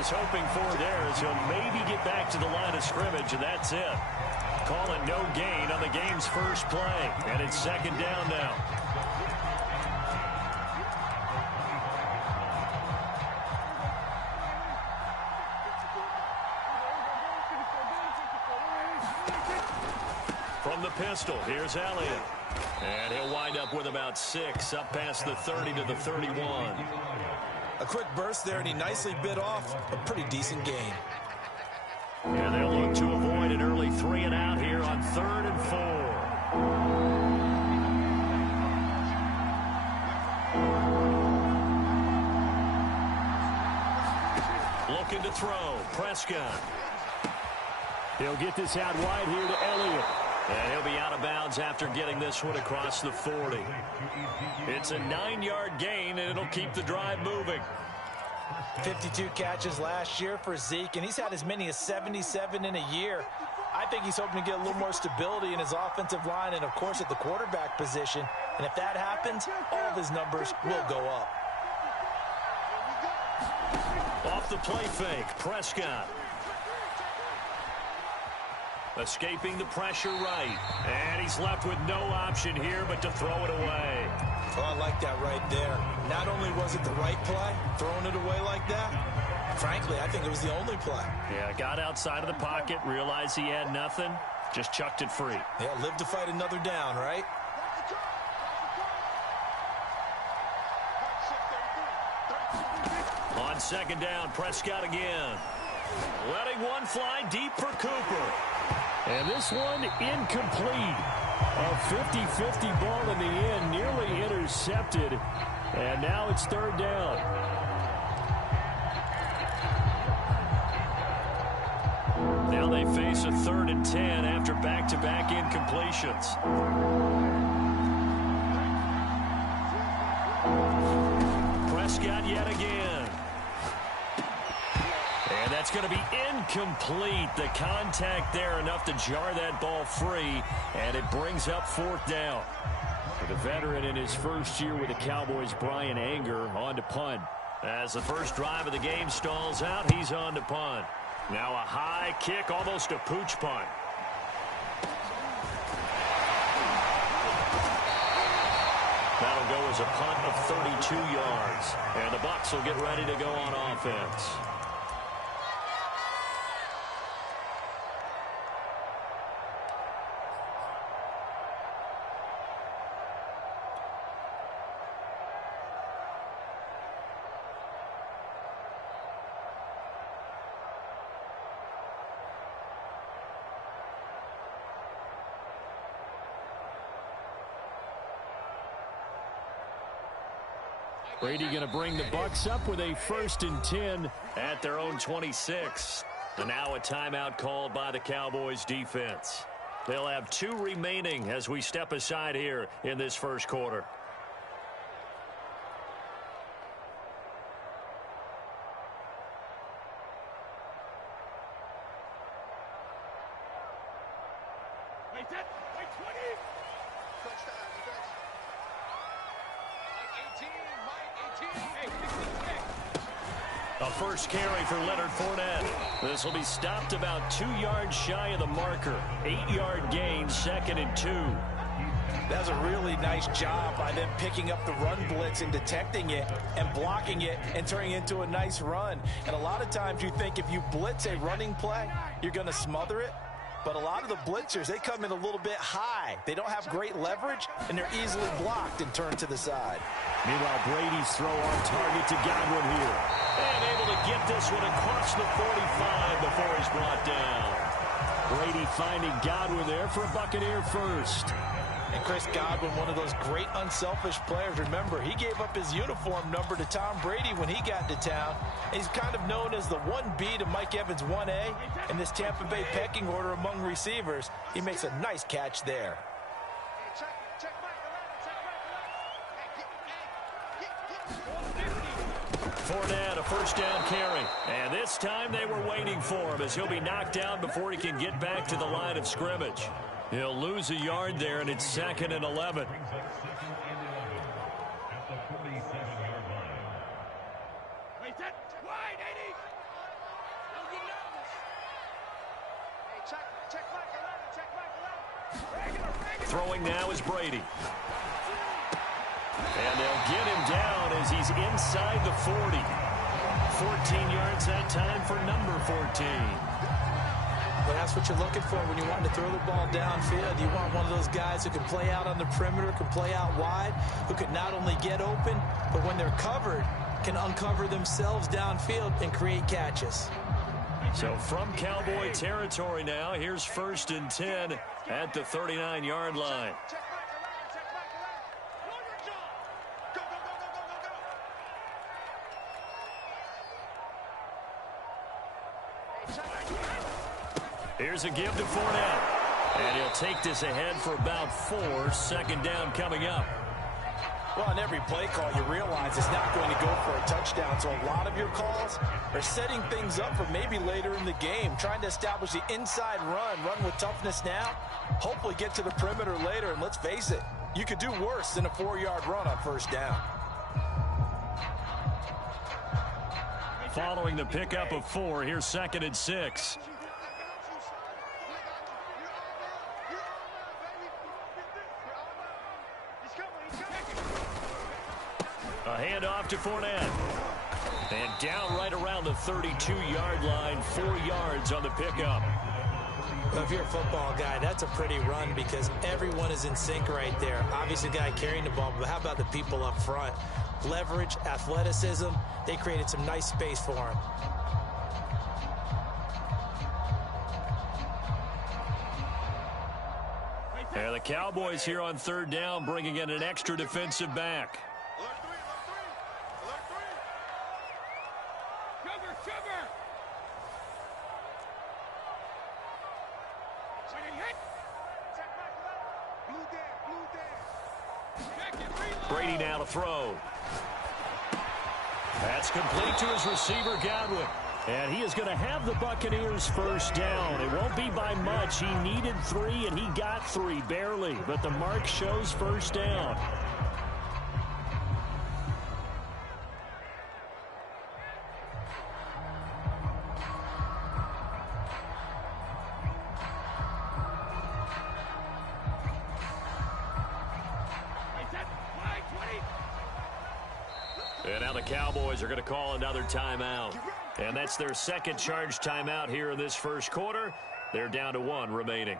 was hoping for there is he'll maybe get back to the line of scrimmage, and that's it. Call it no gain on the game's first play, and it's second down now. From the pistol, here's Elliott. And he'll wind up with about 6, up past the 30 to the 31. A quick burst there, and he nicely bit off a pretty decent gain. And they'll look to avoid an early 3 and out here on 3rd and 4. Looking to throw. Prescott. He'll get this out wide here to Elliott. And he'll be out of bounds after getting this one across the 40. It's a 9-yard gain, and it'll keep the drive moving. 52 catches last year for Zeke, and he's had as many as 77 in a year. I think he's hoping to get a little more stability in his offensive line and, of course, at the quarterback position. And if that happens, all of his numbers will go up. Off the play fake, Prescott. Escaping the pressure right. And he's left with no option here but to throw it away. Oh, I like that right there. Not only was it the right play, throwing it away like that, frankly, I think it was the only play. Yeah, got outside of the pocket, realized he had nothing, just chucked it free. Yeah, live to fight another down, right? On second down, Prescott again. Letting one fly deep for Cooper. And this one incomplete. A 50-50 ball in the end, nearly intercepted. And now it's 3rd down. Now they face a 3rd and 10 after back-to-back incompletions. Prescott yet again. And that's going to be incomplete. The contact there enough to jar that ball free, and it brings up 4th down. The veteran in his first year with the Cowboys, Brian Anger, on to punt. As the first drive of the game stalls out, he's on to punt. Now a high kick, almost a pooch punt. That'll go as a punt of 32 yards. And the Bucs will get ready to go on offense. Brady going to bring the Bucs up with a 1st and 10 at their own 26. And now a timeout called by the Cowboys defense. They'll have 2 remaining as we step aside here in this first quarter. A first carry for Leonard Fournette. This will be stopped about 2 yards shy of the marker. 8-yard gain, 2nd and 2. That's a really nice job by them picking up the run blitz and detecting it and blocking it and turning it into a nice run. And a lot of times you think if you blitz a running play, you're going to smother it. But a lot of the blitzers, they come in a little bit high. They don't have great leverage, and they're easily blocked and turned to the side. Meanwhile, Brady's throw on target to Godwin here. And able to get this one across the 45 before he's brought down. Brady finding Godwin there for a Buccaneer first. And Chris Godwin, one of those great unselfish players. Remember, he gave up his uniform number to Tom Brady when he got to town. He's kind of known as the 1B to Mike Evans 1A in this Tampa Bay pecking order among receivers. He makes a nice catch there. Fournette, a first down carry. And this time they were waiting for him as he'll be knocked down before he can get back to the line of scrimmage. He'll lose a yard there, and it's 2nd and 11. Throwing now is Brady. And they'll get him down as he's inside the 40. 14 yards that time for number 14. Well, that's what you're looking for when you want to throw the ball downfield. You want one of those guys who can play out on the perimeter, can play out wide, who can not only get open, but when they're covered, can uncover themselves downfield and create catches. So from Cowboy territory now, here's 1st and 10 at the 39-yard line. Here's a give to Fournette. And he'll take this ahead for about 4. 2nd down coming up. Well, on every play call, you realize it's not going to go for a touchdown. So a lot of your calls are setting things up for maybe later in the game, trying to establish the inside run with toughness now, hopefully get to the perimeter later. And let's face it, you could do worse than a 4-yard run on 1st down. Following the pickup of 4, here's 2nd and 6. A handoff to Fournette. And down right around the 32-yard line, 4 yards on the pickup. Well, if you're a football guy, that's a pretty run because everyone is in sync right there. Obviously, the guy carrying the ball, but how about the people up front? Leverage, athleticism, they created some nice space for him. And the Cowboys here on 3rd down, bringing in an extra defensive back. Brady now to throw. That's complete to his receiver, Godwin. And he is going to have the Buccaneers 1st down. It won't be by much. He needed 3, and he got 3, barely. But the mark shows 1st down. And now the Cowboys are going to call another timeout. And that's their 2nd charge timeout here in this 1st quarter. They're down to 1 remaining.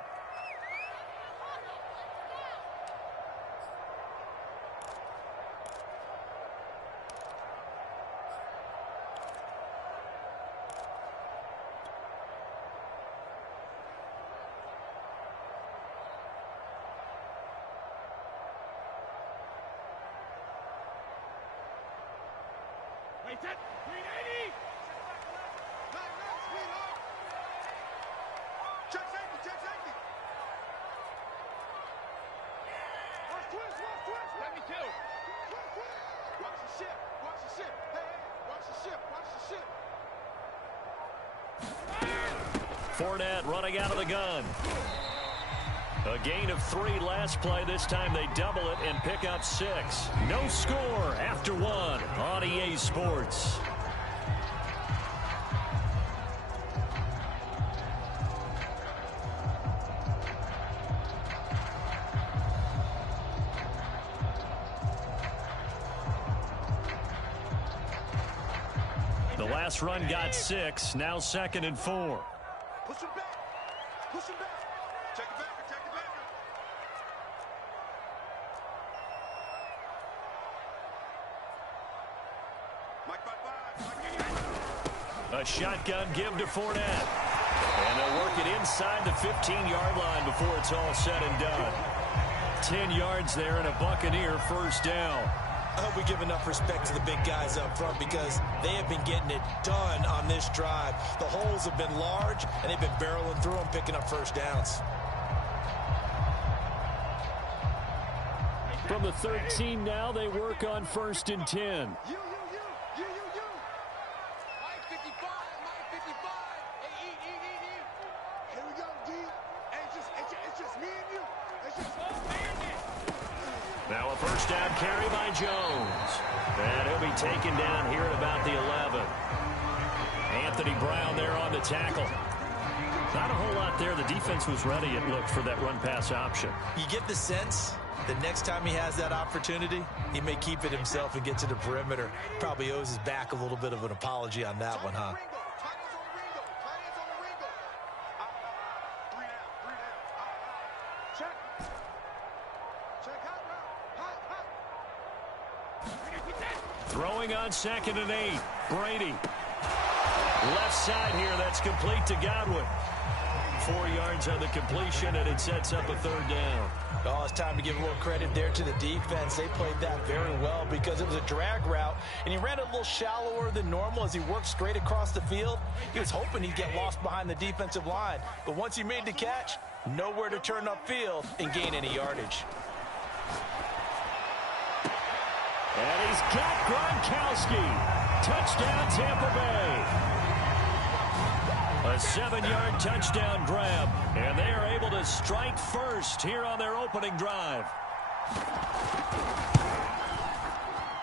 Fournette running out of the gun. A gain of 3 last play. This time they double it and pick up 6. No score after 1 on EA Sports. The last run got 6. Now 2nd and 4. Push him back. Push him back. Check it back. Check it back. A shotgun give to Fournette. And they'll work it inside the 15-yard line before it's all said and done. 10 yards there and a Buccaneer 1st down. I hope we give enough respect to the big guys up front because they have been getting it done on this drive. The holes have been large, and they've been barreling through them, picking up 1st downs. From the 13 now, they work on 1st and 10. You. 55, 55. Hey, eat. Here we go, D. Hey, it's just me and you. It's just Now a 1st down carry by Jones. And he'll be taken down here at about the 11. Anthony Brown there on the tackle. Not a whole lot there. The defense was ready, it looked, for that run-pass option. You get the sense that next time he has that opportunity, he may keep it himself and get to the perimeter. Probably owes his back a little bit of an apology on that one, huh? Throwing on 2nd and 8. Brady. Left side here. That's complete to Godwin. 4 yards on the completion, and it sets up a 3rd down. Oh, it's time to give a little credit there to the defense. They played that very well because it was a drag route, and he ran a little shallower than normal as he worked straight across the field. He was hoping he'd get lost behind the defensive line, but once he made the catch, nowhere to turn upfield and gain any yardage. And he's got Gronkowski. Touchdown, Tampa Bay. A 7-yard touchdown grab, and they are able to strike first here on their opening drive.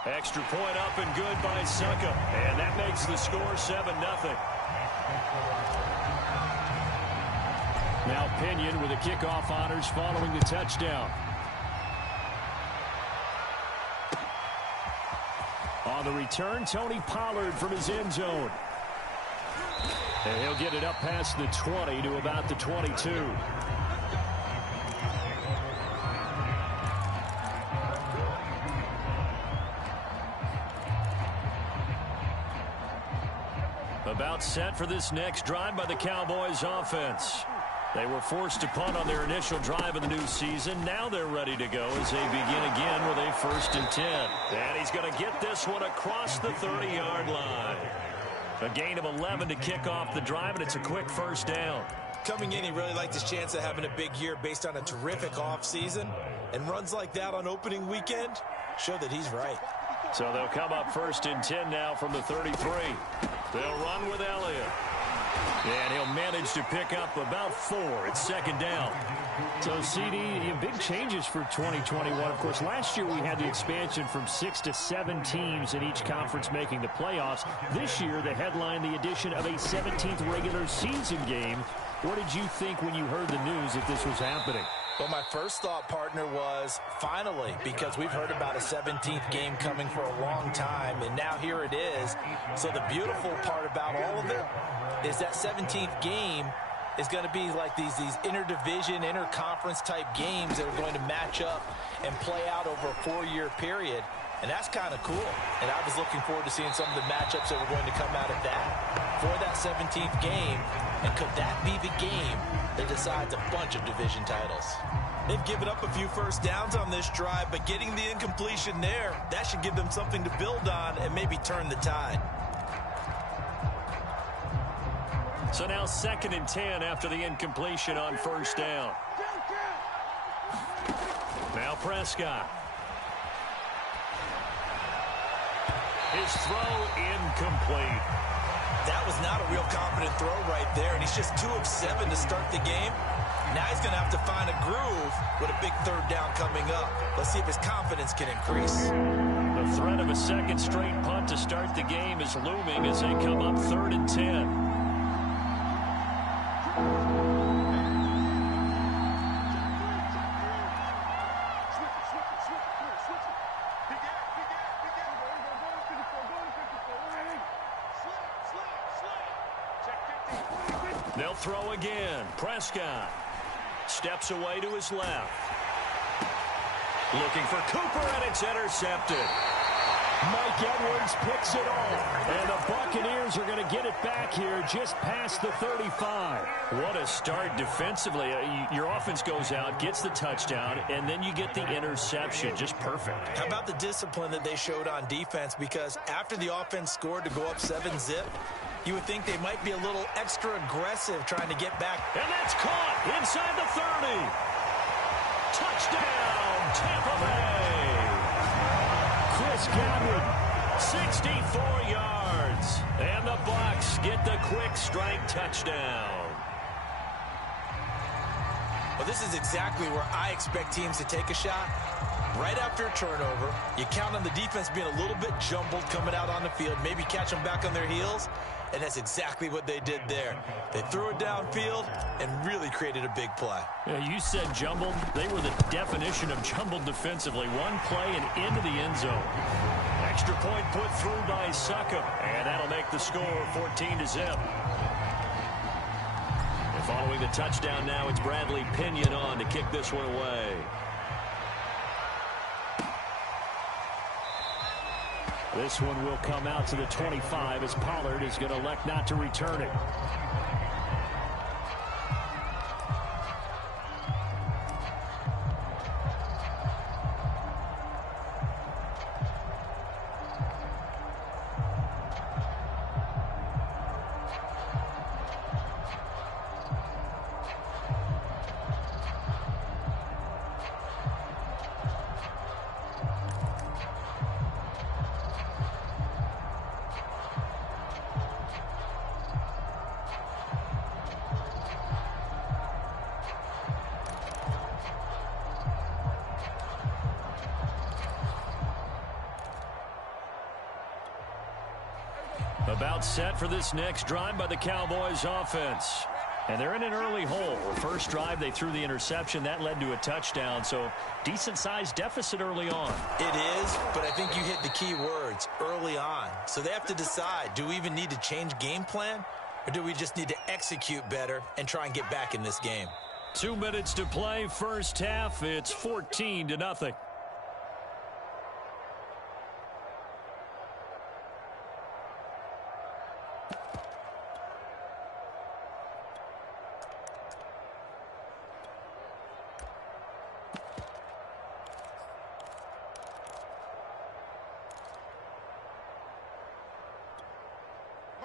Extra point up and good by Succa, and that makes the score 7-0. Now Pinion with the kickoff honors following the touchdown. On the return, Tony Pollard from his end zone. And he'll get it up past the 20 to about the 22. About set for this next drive by the Cowboys offense. They were forced to punt on their initial drive of the new season. Now they're ready to go as they begin again with a 1st and 10. And he's going to get this one across the 30-yard line. A gain of 11 to kick off the drive, and it's a quick 1st down. Coming in, he really liked his chance of having a big year based on a terrific offseason. And runs like that on opening weekend show that he's right. So they'll come up 1st and 10 now from the 33. They'll run with Elliott. And he'll manage to pick up about 4. It's 2nd down. So, CD, big changes for 2021. Of course, last year we had the expansion from 6 to 7 teams in each conference making the playoffs. This year, they headlined the addition of a 17th regular season game. What did you think when you heard the news that this was happening? Well, my first thought, partner, was finally, because we've heard about a 17th game coming for a long time, and now here it is. So the beautiful part about all of it is that 17th game is going to be like these interdivision, interconference type games that are going to match up and play out over a 4-year period. And that's kind of cool. And I was looking forward to seeing some of the matchups that were going to come out of that for that 17th game. And could that be the game that decides a bunch of division titles? They've given up a few 1st downs on this drive, but getting the incompletion there, that should give them something to build on and maybe turn the tide. So now 2nd and 10 after the incompletion on 1st down. Now Prescott. His throw incomplete. That was not a real confident throw right there, and he's just 2 of 7 to start the game. Now he's going to have to find a groove with a big 3rd down coming up. Let's see if his confidence can increase. The threat of a 2nd straight punt to start the game is looming as they come up 3rd and 10. They'll throw again. Prescott steps away to his left. Looking for Cooper, and it's intercepted. Mike Edwards picks it off, and the Buccaneers are going to get it back here just past the 35. What a start defensively. Your offense goes out, gets the touchdown, and then you get the interception. Just perfect. How about the discipline that they showed on defense? Because after the offense scored to go up 7-zip, you would think they might be a little extra aggressive trying to get back. And that's caught inside the 30. Touchdown, Tampa Bay. Chris Godwin, 64 yards. And the Bucs get the quick strike touchdown. Well, this is exactly where I expect teams to take a shot. right after a turnover. You count on the defense being a little bit jumbled coming out on the field, maybe catch them back on their heels, and that's exactly what they did there. They threw it downfield and really created a big play. Yeah, you said jumbled. They were the definition of jumbled defensively. One play and into the end zone. Extra point put through by Succop, and that'll make the score 14-0. And following the touchdown now, it's Bradley Pinion on to kick this one away. This one will come out to the 25 as Pollard is going to elect not to return it. About set for this next drive by the Cowboys offense. And they're in an early hole. First drive, they threw the interception. That led to a touchdown, so decent-sized deficit early on. It is, but I think you hit the key words, early on. So they have to decide, do we even need to change game plan, or do we just need to execute better and try and get back in this game? 2 minutes to play, first half. It's 14-0.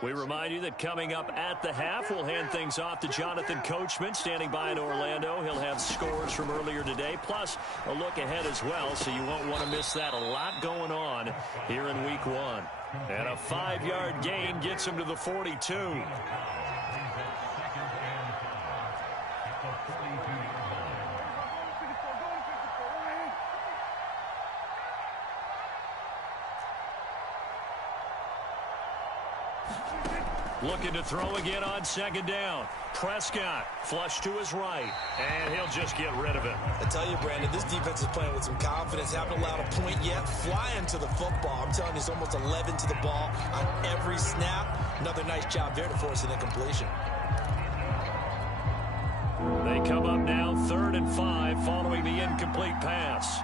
We remind you that coming up at the half, we'll hand things off to Jonathan Coachman, standing by in Orlando. He'll have scores from earlier today, plus a look ahead as well, so you won't want to miss that. A lot going on here in Week 1. And a 5-yard gain gets him to the 42. Looking to throw again on second down. Prescott, flush to his right, and he'll just get rid of it. I tell you, Brandon, this defense is playing with some confidence. Haven't allowed a point yet. Flying to the football. I'm telling you, it's almost 11 to the ball on every snap. Another nice job there to force an incompletion. They come up now 3rd and 5 following the incomplete pass.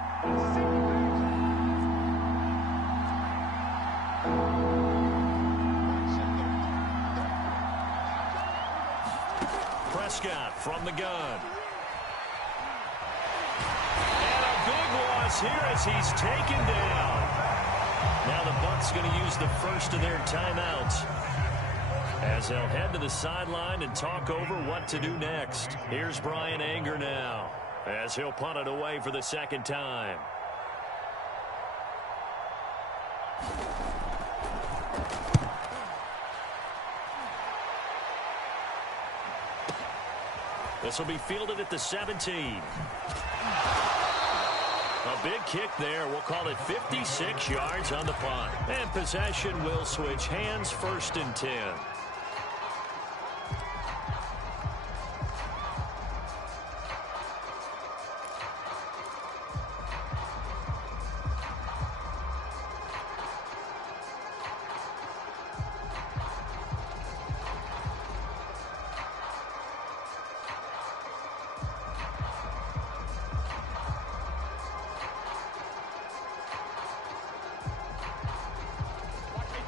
Prescott from the gun. And a big loss here as he's taken down. Now the Bucs going to use the first of their timeouts as they'll head to the sideline and talk over what to do next. Here's Brian Anger now as he'll punt it away for the second time. This will be fielded at the 17. A big kick there. We'll call it 56 yards on the punt. And possession will switch hands, 1st and 10.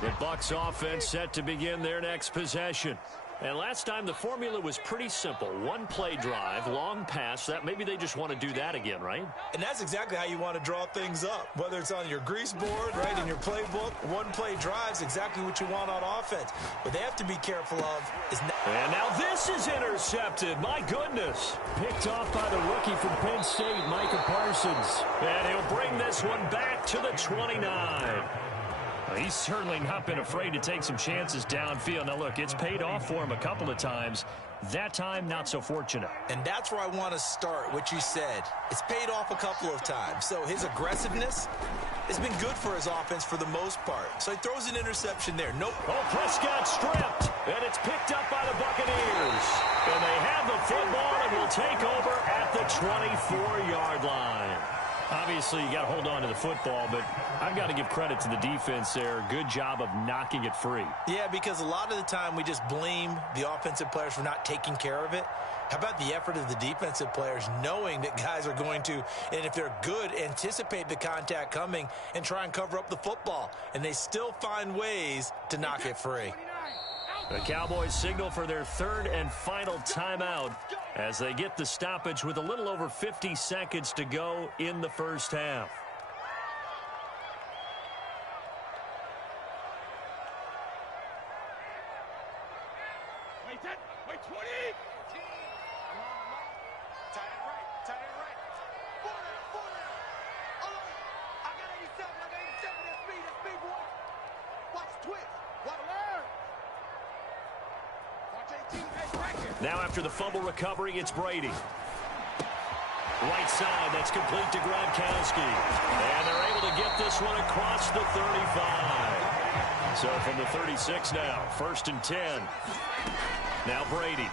The Bucs offense set to begin their next possession. And last time the formula was pretty simple. One play drive, long pass. That maybe they just want to do that again, right? And that's exactly how you want to draw things up. Whether it's on your grease board, right, in your playbook, one play drive's exactly what you want on offense. What they have to be careful of is... And now this is intercepted. My goodness. Picked off by the rookie from Penn State, Micah Parsons. And he'll bring this one back to the 29. He's certainly not been afraid to take some chances downfield. Now, look, it's paid off for him a couple of times. That time, not so fortunate. And that's where I want to start, what you said. It's paid off a couple of times. So his aggressiveness has been good for his offense for the most part. So he throws an interception there. Nope. Oh, Prescott stripped, and it's picked up by the Buccaneers. And they have the football and will take over at the 24-yard line. Obviously, you got to hold on to the football, but I've got to give credit to the defense there. Good job of knocking it free. Yeah, because a lot of the time we just blame the offensive players for not taking care of it. How about the effort of the defensive players knowing that guys are going to, and if they're good, anticipate the contact coming and try and cover up the football. And they still find ways to knock it free. The Cowboys signal for their third and final timeout as they get the stoppage with a little over 50 seconds to go in the first half. Wait, 20. Tight end right. Four down. Hold on. I got 87. That's speed, boy. Watch the twist. Watch learn. Watch 18. Hey, back here. Now after the fumble recovery, it's Brady. Right side, that's complete to Gronkowski. And they're able to get this one across the 35. So from the 36 now, 1st and 10. Now Brady.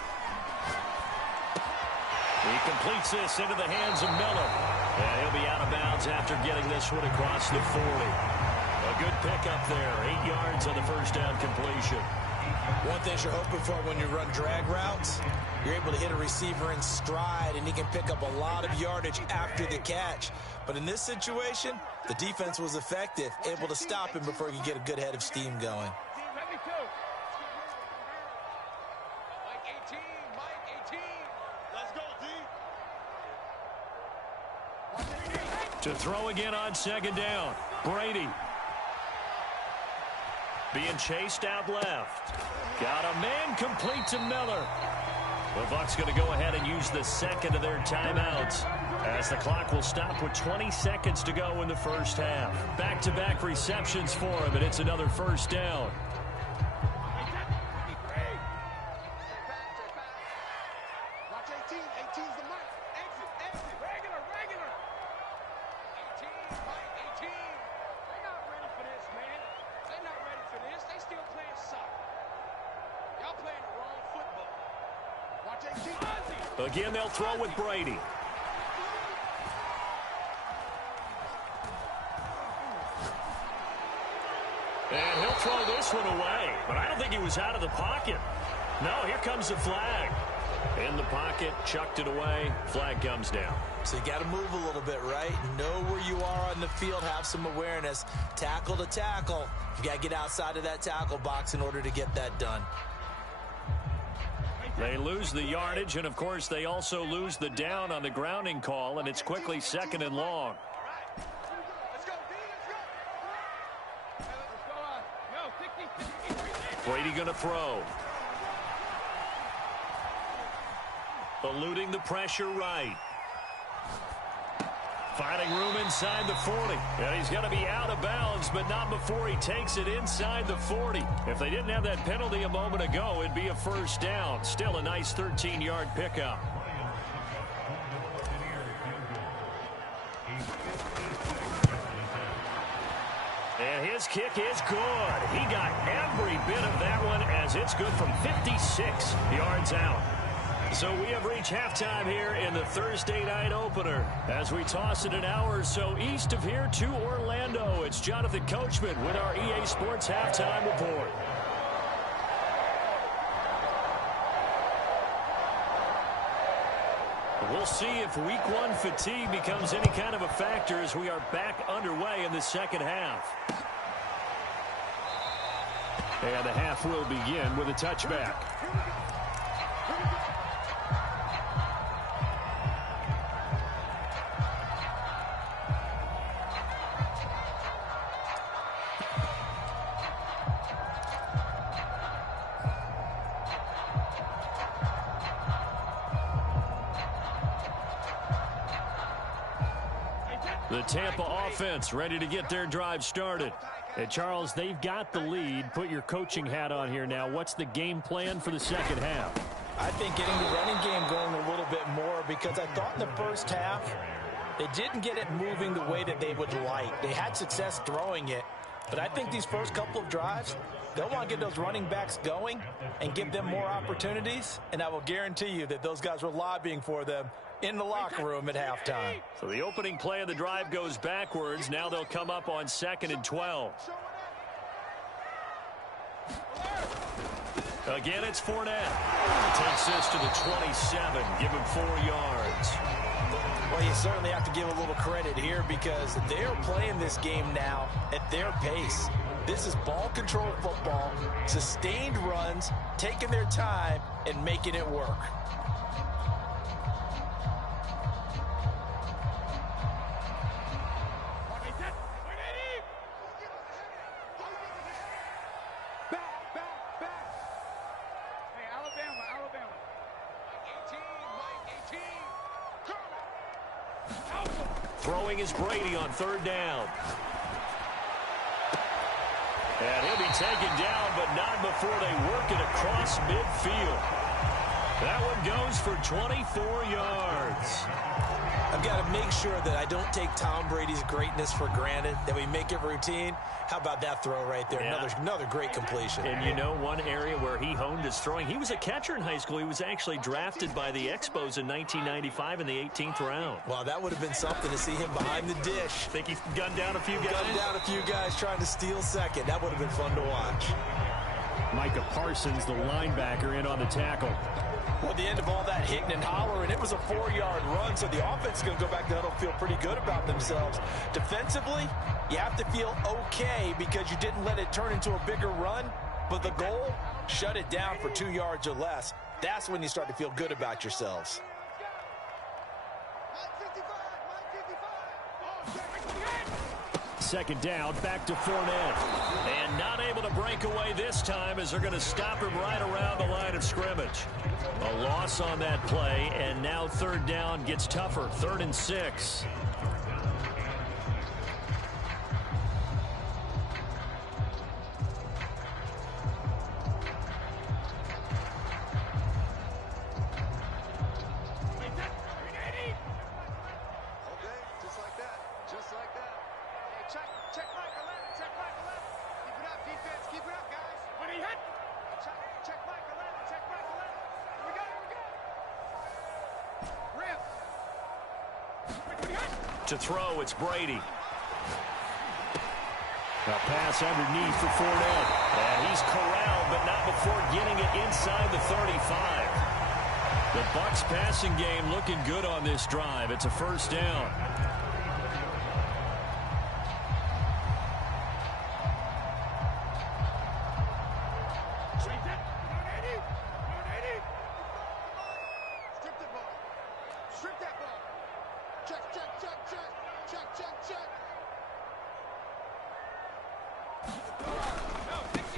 He completes this into the hands of Miller. And he'll be out of bounds after getting this one across the 40. A good pickup there. 8 yards on the first down completion. One thing you're hoping for when you run drag routes, you're able to hit a receiver in stride, and he can pick up a lot of yardage after the catch. But in this situation, the defense was effective, able to stop him before he could get a good head of steam going. Mike 18. Let's go, D. To throw again on 2nd down. Brady. Being chased out left. Got a man complete to Miller. The Bucs going to go ahead and use the second of their timeouts as the clock will stop with 20 seconds to go in the first half. Back-to-back receptions for him, and it's another first down. Watch 18. 18's the mark. Exit. Regular. 18, Mike 18. They're not ready for this, man. They're not ready for this. They still playing soccer. Y'all playing the wrong football. Watch 18. Again, they'll throw with Brady. And he'll throw this one away. But I don't think he was out of the pocket. No, here comes the flag. In the pocket, chucked it away. Flag comes down. So you got to move a little bit, right? Know where you are on the field, have some awareness. Tackle to tackle. You got to get outside of that tackle box in order to get that done. They lose the yardage, and, of course, they also lose the down on the grounding call, and it's quickly 2nd and long. Let's go, D. Let's go. Brady going to throw. Eluding the pressure right. Finding room inside the 40. And he's going to be out of bounds, but not before he takes it inside the 40. If they didn't have that penalty a moment ago, it'd be a first down. Still a nice 13-yard pickup. And his kick is good. He got every bit of that one as it's good from 56 yards out. So we have reached halftime here in the Thursday night opener as we toss it an hour or so east of here to Orlando. It's Jonathan Coachman with our EA Sports Halftime Report. We'll see if week 1 fatigue becomes any kind of a factor as we are back underway in the second half. And the half will begin with a touchback. The Tampa offense ready to get their drive started. And Charles, they've got the lead. Put your coaching hat on here now. What's the game plan for the second half? I think getting the running game going a little bit more, because I thought in the first half they didn't get it moving the way that they would like. They had success throwing it, but I think these first couple of drives, they'll want to get those running backs going and give them more opportunities, and I will guarantee you that those guys were lobbying for them in the locker room at halftime. So the opening play of the drive goes backwards. Now they'll come up on 2nd and 12. Again, it's Fournette. Takes this to the 27. Give him 4 yards. Well, you certainly have to give a little credit here, because they are playing this game now at their pace. This is ball control football, sustained runs, taking their time and making it work. Throwing is Brady on 3rd down. And he'll be taken down, but not before they work it across midfield. That one goes for 24 yards. I've got to make sure that I don't take Tom Brady's greatness for granted, that we make it routine. How about that throw right there? Yeah. Another great completion. And you know, one area where he honed his throwing, he was a catcher in high school. He was actually drafted by the Expos in 1995 in the 18th round. Well, that would have been something to see him behind the dish. Think he's gunned down a few guys? Gunned down a few guys trying to steal second. That would have been fun to watch. Micah Parsons, the linebacker, in on the tackle. Well, at the end of all that hitting and hollering, it was a 4-yard run, so the offense is going to go back to huddle, feel pretty good about themselves. Defensively, you have to feel okay because you didn't let it turn into a bigger run, but the goal, shut it down for 2 yards or less. That's when you start to feel good about yourselves. Second down, back to Fournette. And not able to break away this time, as they're going to stop him right around the line of scrimmage. A loss on that play, and now 3rd down gets tougher. 3rd and 6. To throw, it's Brady. A pass underneath for Fournette. And he's corralled, but not before getting it inside the 35. The Bucs passing game looking good on this drive. It's a 1st down.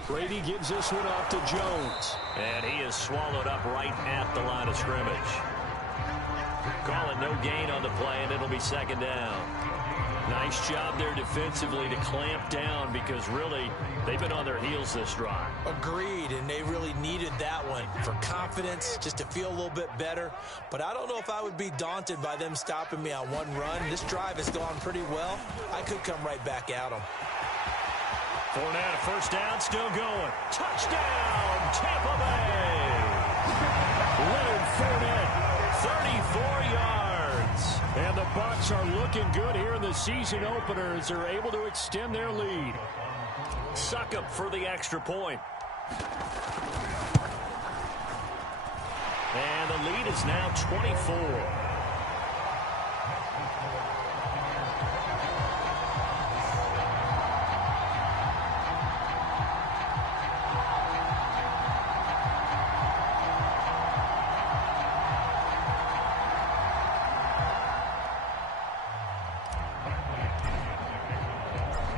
Brady gives this one off to Jones. And he is swallowed up right at the line of scrimmage. Call it no gain on the play, and it'll be 2nd down. Nice job there defensively to clamp down, because really they've been on their heels this drive. Agreed, and they really needed that one for confidence, just to feel a little bit better. But I don't know if I would be daunted by them stopping me on one run. This drive has gone pretty well. I could come right back at them. Fournette, 1st down, still going. Touchdown, Tampa Bay! Leonard Fournette, 34 yards. and the Bucs are looking good here in the season opener as they're able to extend their lead. Succop for the extra point. And the lead is now 24.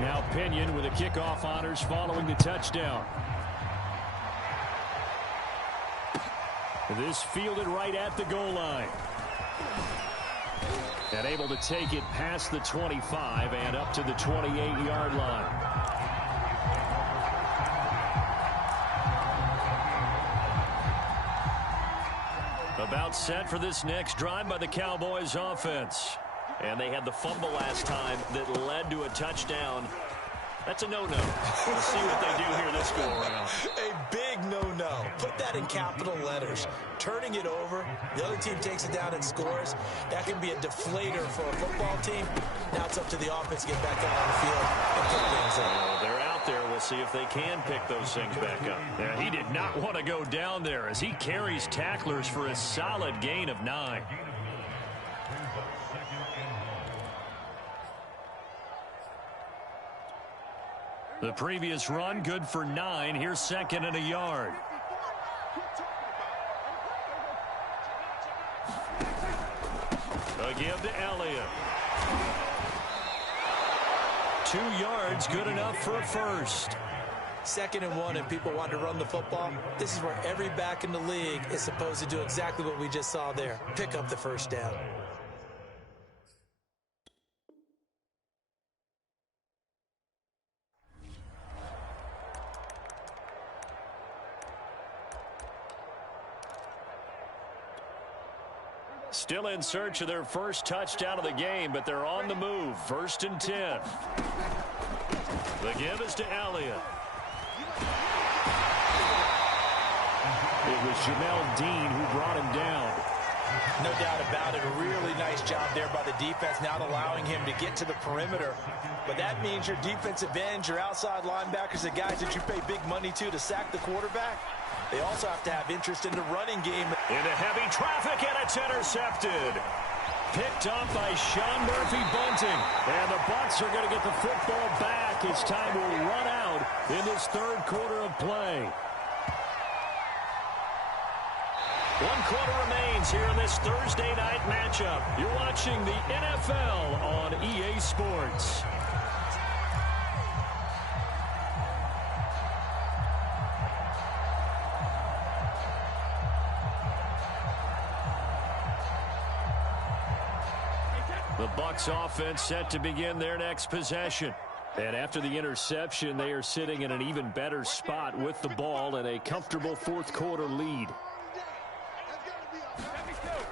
Now Pinion with the kickoff honors following the touchdown. This fielded right at the goal line. And able to take it past the 25 and up to the 28-yard line. About set for this next drive by the Cowboys offense. And they had the fumble last time that led to a touchdown. That's a no-no. We'll see what they do here this go-around. A big no-no. Put that in capital letters. Turning it over, the other team takes it down and scores. That can be a deflator for a football team. Now it's up to the offense to get back out on the field and pick things up. They're out there. We'll see if they can pick those things back up. Yeah, he did not want to go down there as he carries tacklers for a solid gain of 9. The previous run, good for 9. Here's 2nd and a yard. A give to Elliott. 2 yards, good enough for a first. 2nd and 1, and people want to run the football. This is where every back in the league is supposed to do exactly what we just saw there. Pick up the first down. Still in search of their first touchdown of the game, but they're on the move. 1st and 10. The give is to Elliott. It was Jamel Dean who brought him down. No doubt about it. A really nice job there by the defense, not allowing him to get to the perimeter. But that means your defensive ends, your outside linebackers, the guys that you pay big money to sack the quarterback, they also have to have interest in the running game. Into heavy traffic, and it's intercepted. Picked up by Sean Murphy-Bunting. And the Bucs are going to get the football back as time will run out in this 3rd quarter of play. 1 quarter remains here in this Thursday night matchup. You're watching the NFL on EA Sports. The Bucs offense set to begin their next possession. And after the interception, they are sitting in an even better spot with the ball and a comfortable 4th quarter lead.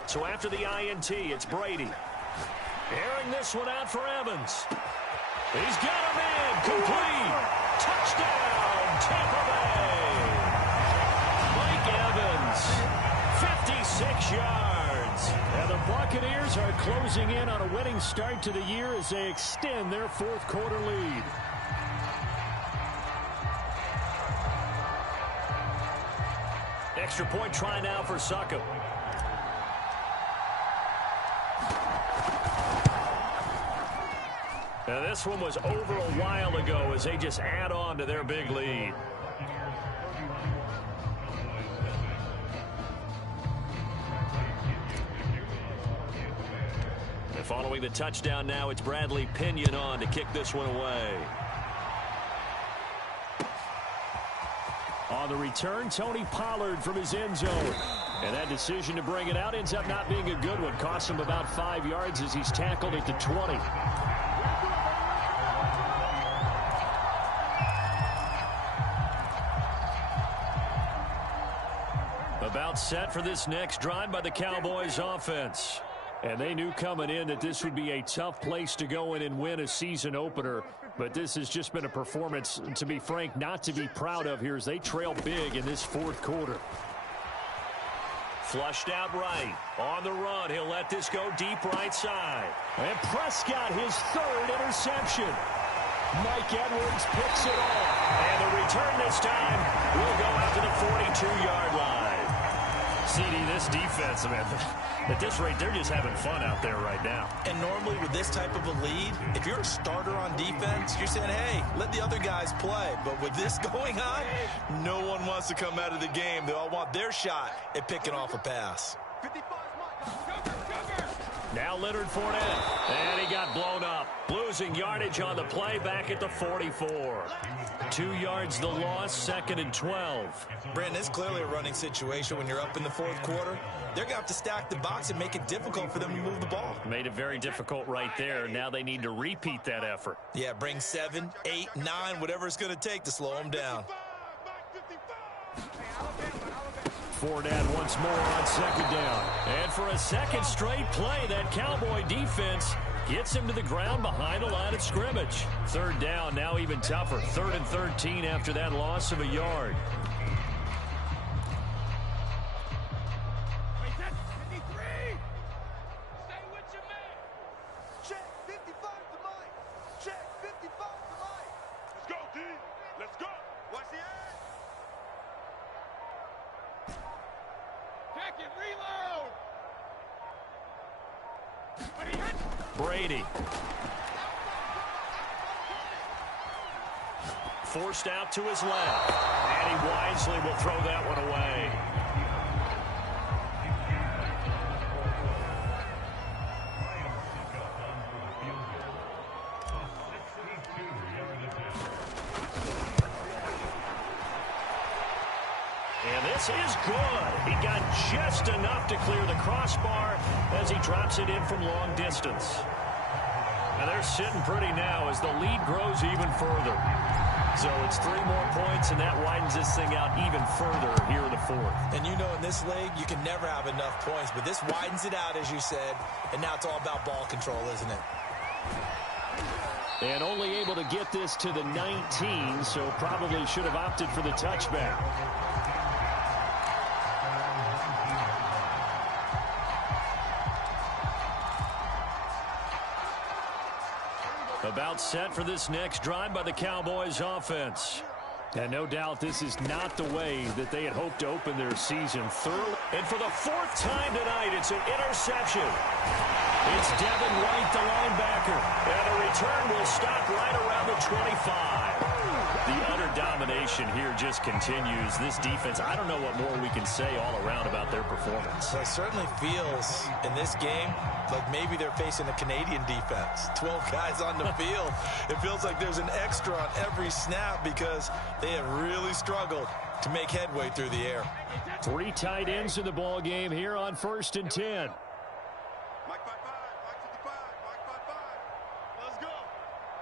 So after the INT, it's Brady. Airing this one out for Evans. He's got him in. Complete. Touchdown, Tampa Bay. Mike Evans, 56 yards. And the Buccaneers are closing in on a winning start to the year as they extend their 4th quarter lead. Extra point try now for Succop. Now this one was over a while ago as they just add on to their big lead. And following the touchdown now, it's Bradley Pinion on to kick this one away. On the return, Tony Pollard from his end zone. And that decision to bring it out ends up not being a good one. Costs him about 5 yards as he's tackled at the 20. About set for this next drive by the Cowboys offense. And they knew coming in that this would be a tough place to go in and win a season opener. But this has just been a performance, to be frank, not to be proud of here as they trail big in this 4th quarter. Flushed out right. On the run, he'll let this go deep right side. And Prescott, his 3rd interception. Mike Edwards picks it off. And the return this time will go out to the 42-yard line. CD, this defense, man, at this rate, they're just having fun out there right now. And normally with this type of a lead, if you're a starter on defense, you're saying, hey, let the other guys play. But with this going on, no one wants to come out of the game. They all want their shot at picking off a pass. Now Leonard Fournette, and he got blown up. Losing yardage on the play back at the 44. 2 yards the loss, 2nd and 12. Brandon, it's clearly a running situation when you're up in the 4th quarter. They're going to have to stack the box and make it difficult for them to move the ball. Made it very difficult right there. Now they need to repeat that effort. Yeah, bring 7, 8, 9, whatever it's going to take to slow them down. Fournette once more on second down. And for a second straight play, that Cowboy defense gets him to the ground behind the line of scrimmage. Third down, now even tougher. 3rd and 13 after that loss of a yard. Brady. Forced out to his left. And he wisely will throw that one away. And this is good. He got just enough to clear the crossbar as he drops it in from long distance. And they're sitting pretty now as the lead grows even further. So it's 3 more points, and that widens this thing out even further here in the 4th. And you know in this league, you can never have enough points, but this widens it out, as you said, and now it's all about ball control, isn't it? And only able to get this to the 19, so probably should have opted for the touchback. About set for this next drive by the Cowboys offense. And no doubt this is not the way that they had hoped to open their season. And for the 4th time tonight, it's an interception. It's Devin White, the linebacker. And the return will stop right around the 25. The utter domination here just continues. This defense, I don't know what more we can say all around about their performance. It certainly feels in this game like maybe they're facing a Canadian defense. 12 guys on the field. It feels like there's an extra on every snap because they have really struggled to make headway through the air. 3 tight ends in the ball game here on 1st and 10. Mike 5-5, Mike 55, Mike 5-5. Let's go.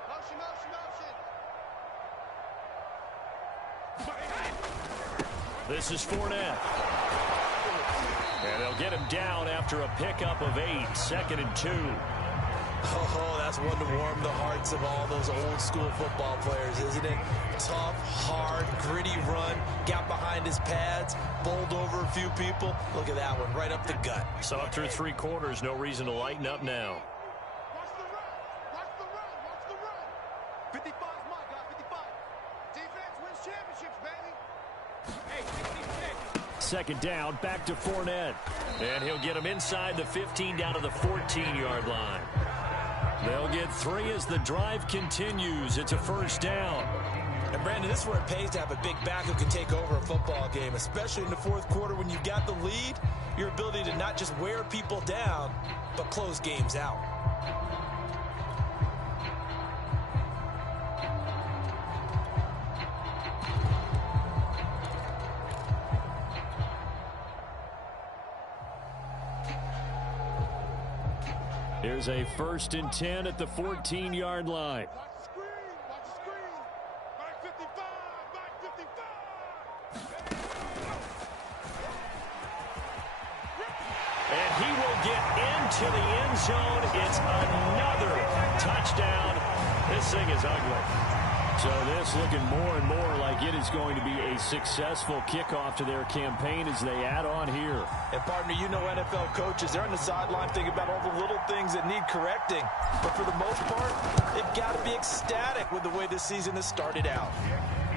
Motion, motion, motion. This is Fournette. And they'll get him down after a pickup of 8. 2nd and 2. Oh, that's one to warm the hearts of all those old school football players, isn't it? Tough, hard, gritty run, got behind his pads, bowled over a few people. Look at that one, right up the gut. So through 3 quarters, no reason to lighten up now. Watch the run. Watch the run. Watch the run. 55's my guy, 55. Defense wins championships, baby. Hey, 66. 2nd down, back to Fournette. And he'll get him inside the 15 down to the 14-yard line. They'll get 3 as the drive continues. It's a 1st down. And, Brandon, this is where it pays to have a big back who can take over a football game, especially in the 4th quarter when you've got the lead, your ability to not just wear people down, but close games out. Here's a 1st and 10 at the 14-yard line. Watch the screen. Watch the screen. Mike 55. Mike 55. And he will get into the end zone. It's another touchdown. This thing is ugly. So this looking more and more like it is going to be a successful kickoff to their campaign as they add on here. And, partner, you know NFL coaches, they're on the sideline thinking about all the little things that need correcting. But for the most part, they've got to be ecstatic with the way this season has started out.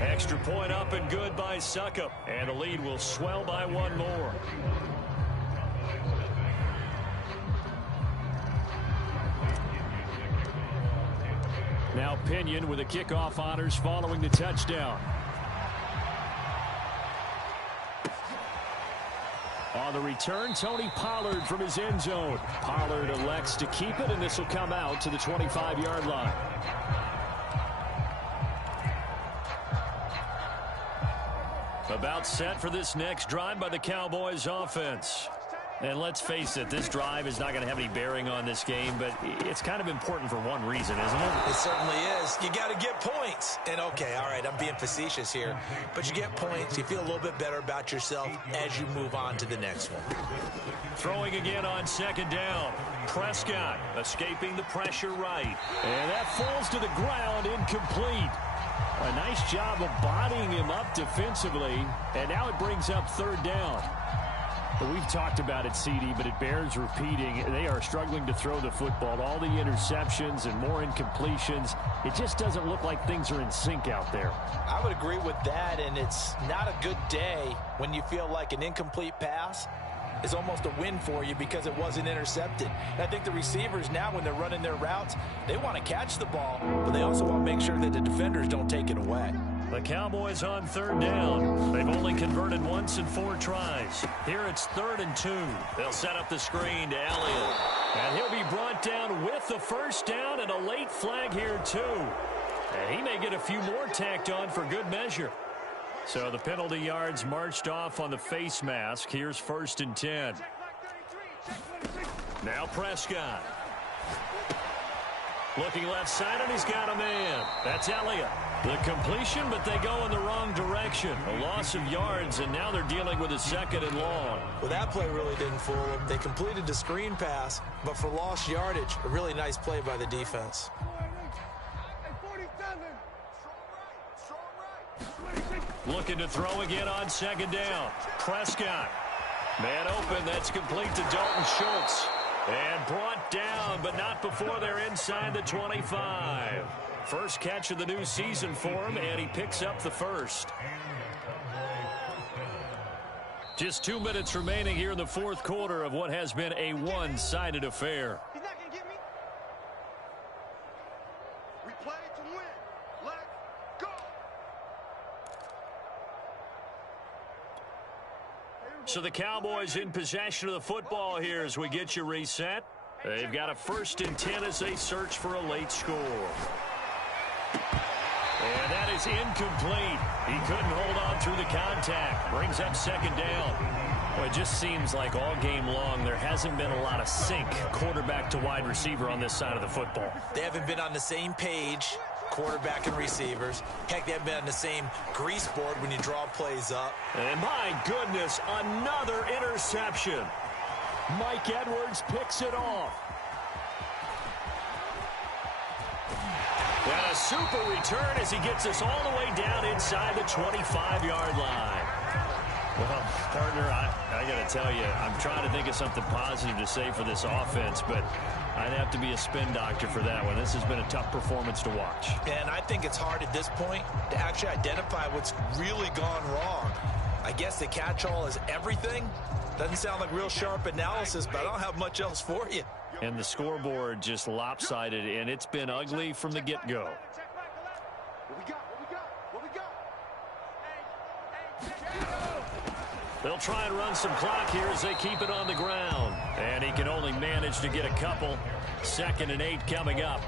Extra point up and good by Succop. And the lead will swell by 1 more. Now Pinion with the kickoff honors following the touchdown. On the return, Tony Pollard from his end zone. Pollard elects to keep it, and this will come out to the 25-yard line. About set for this next drive by the Cowboys offense. And let's face it, this drive is not going to have any bearing on this game, but it's kind of important for one reason, isn't it? It certainly is. You got to get points. And, okay, all right, I'm being facetious here, but you get points. You feel a little bit better about yourself as you move on to the next one. Throwing again on second down. Prescott escaping the pressure right. And that falls to the ground, incomplete. A nice job of bodying him up defensively, and now it brings up third down. We've talked about it, CD, but it bears repeating. They are struggling to throw the football. All the interceptions and more incompletions. It just doesn't look like things are in sync out there. I would agree with that, and it's not a good day when you feel like an incomplete pass is almost a win for you because it wasn't intercepted. And I think the receivers now, when they're running their routes, they want to catch the ball, but they also want to make sure that the defenders don't take it away. The Cowboys on third down. They've only converted once in 4 tries. Here it's 3rd and 2. They'll set up the screen to Elliott. And he'll be brought down with the first down and a late flag here too. And he may get a few more tacked on for good measure. So the penalty yards marched off on the face mask. Here's 1st and 10. Now Prescott. Looking left side, and he's got a man. That's Elliott. The completion, but they go in the wrong direction. A loss of yards, and now they're dealing with a 2nd and long. Well, that play really didn't fool them. They completed the screen pass, but for lost yardage, a really nice play by the defense. Looking to throw again on 2nd down. Prescott. Man open, that's complete to Dalton Schultz. And brought down, but not before they're inside the 25. First catch of the new season for him, and he picks up the first. Just 2 minutes remaining here in the 4th quarter of what has been a one-sided affair. He's not going to get me. We play to win. Let's go. So the Cowboys in possession of the football here as we get you reset. They've got a 1st and 10 as they search for a late score. And that is incomplete. He couldn't hold on through the contact. Brings up 2nd down. Well, it just seems like all game long there hasn't been a lot of sync quarterback to wide receiver on this side of the football. They haven't been on the same page, quarterback and receivers. Heck, they haven't been on the same grease board when you draw plays up. And my goodness, another interception. Mike Edwards picks it off. And a super return as he gets us all the way down inside the 25-yard line. Well, partner, I got to tell you, I'm trying to think of something positive to say for this offense, but I'd have to be a spin doctor for that one. This has been a tough performance to watch. And I think it's hard at this point to actually identify what's really gone wrong. I guess the catch-all is everything. Doesn't sound like real sharp analysis, but I don't have much else for you. And the scoreboard just lopsided, and it's been ugly from the get-go. They'll try and run some clock here as they keep it on the ground. And he can only manage to get a couple. 2nd and 8 coming up.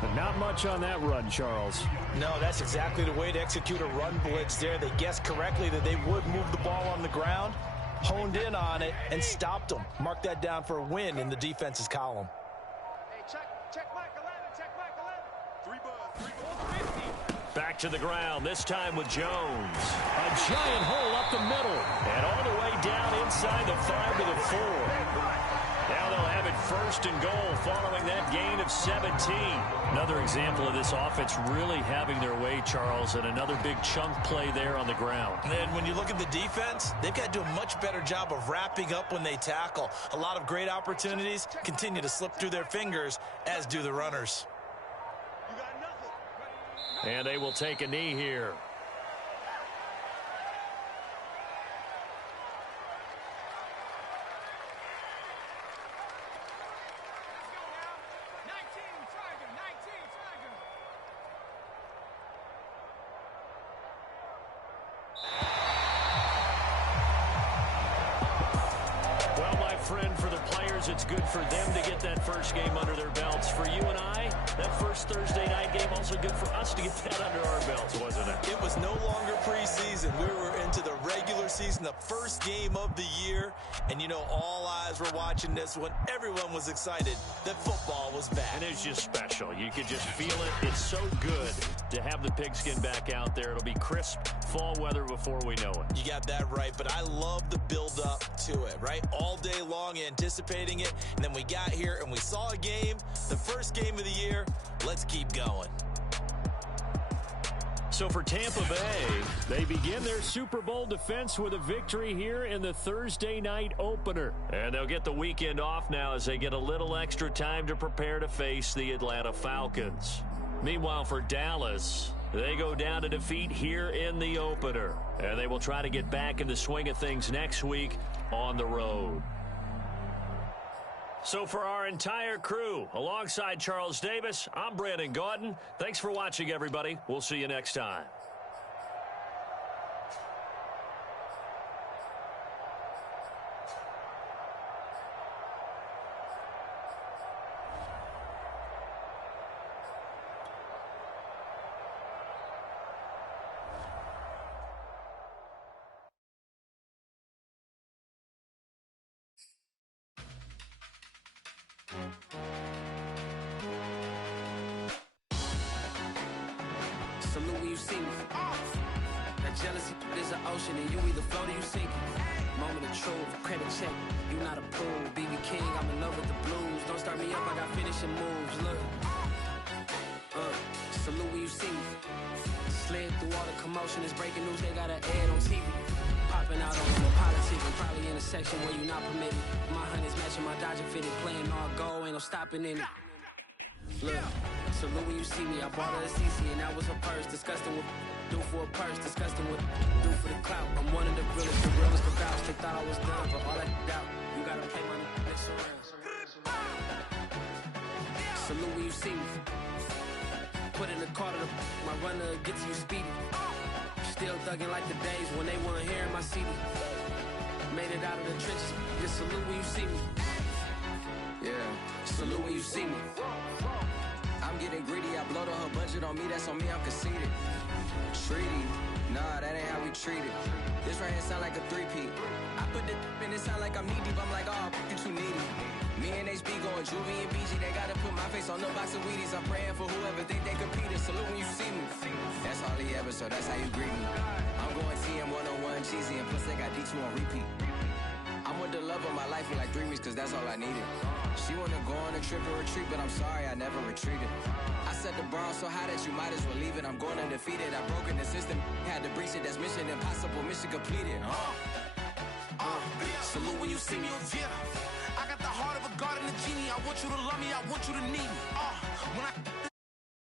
But not much on that run, Charles. No, that's exactly the way to execute a run blitz there. They guessed correctly that they would move the ball on the ground, honed in on it, and stopped them. Mark that down for a win in the defense's column. Hey, check Mike 11, check Mike 11. 3 buzz, Back to the ground, this time with Jones. A giant hole up the middle. And all the way down inside the 5 to the 4. Now they'll have it 1st and goal following that gain of 17. Another example of this offense really having their way, Charles, and another big chunk play there on the ground. And when you look at the defense, they've got to do a much better job of wrapping up when they tackle. A lot of great opportunities continue to slip through their fingers, as do the runners. You got nothing. And they will take a knee here. It's good for them to get that first game under their belts. For you and I, that first Thursday night game also good for us to get that under our belts, wasn't it? It was no longer preseason. We were into the regular season. season, the first game of the year. And, you know, all eyes were watching this when everyone was excited that football was back. And it's just special. You could just feel it. It's so good to have the pigskin back out there. It'll be crisp fall weather before we know it. You got that right, but I love the build-up to it, right? All day long anticipating it, and then we got here and we saw a game, the first game of the year. Let's keep going. So for Tampa Bay, they begin their Super Bowl defense with a victory here in the Thursday night opener. And they'll get the weekend off now as they get a little extra time to prepare to face the Atlanta Falcons. Meanwhile, for Dallas, they go down to defeat here in the opener. And they will try to get back in the swing of things next week on the road. So for our entire crew, alongside Charles Davis, I'm Brandon Gaudin. Thanks for watching, everybody. We'll see you next time. Salute when you see me. That jealousy is an ocean, and you either float or you sink it. Moment of truth, credit check. You not a fool. BB King, I'm in love with the blues. Don't start me up, I got finishing moves. Look. Salute when you see me. Slid through all the commotion. It's breaking news, they got an ad on TV. Popping out on the politics, and probably in a section where you not permitted. My honey's matching my Dodger fitted. Playing all gold, ain't no stopping in it. Look, salute when you see me. I bought her a CC and that was her purse. Disgusting with do for a purse. Disgusting with do for the clout. I'm one of the realest for vouch. They thought I was done, but all I doubt. You gotta pay my next around. Salute when you see me. Put in the car to my runner gets you speedy. Still thugging like the days when they weren't here in my CD. Made it out of the trenches. Just salute when you see me. Yeah, salute when you see me. I'm getting greedy, I blow to her budget on me, that's on me, I'm conceited. Treaty, nah, that ain't how we treat it. This right here sound like a three-peat. I put the in it sound like I'm knee deep, I'm like, oh, you too needy. Me and HB going Juvie and BG, they gotta put my face on the box of Wheaties. I'm praying for whoever think they competed. Salute when you see me. That's all he ever, so that's how you greet me. I'm going TM 101 cheesy, and plus they got D2 on repeat. I'm with the love of my life for like 3 weeks, cause that's all I needed. She wanna go on a trip and retreat, but I'm sorry, I never retreated. I set the bar so high that you might as well leave it. I'm going undefeated, I broken the system, had to breach it, that's mission impossible, mission completed. Salute when you see me, yeah. I got the heart of a god and a genie, I want you to love me, I want you to need me. When I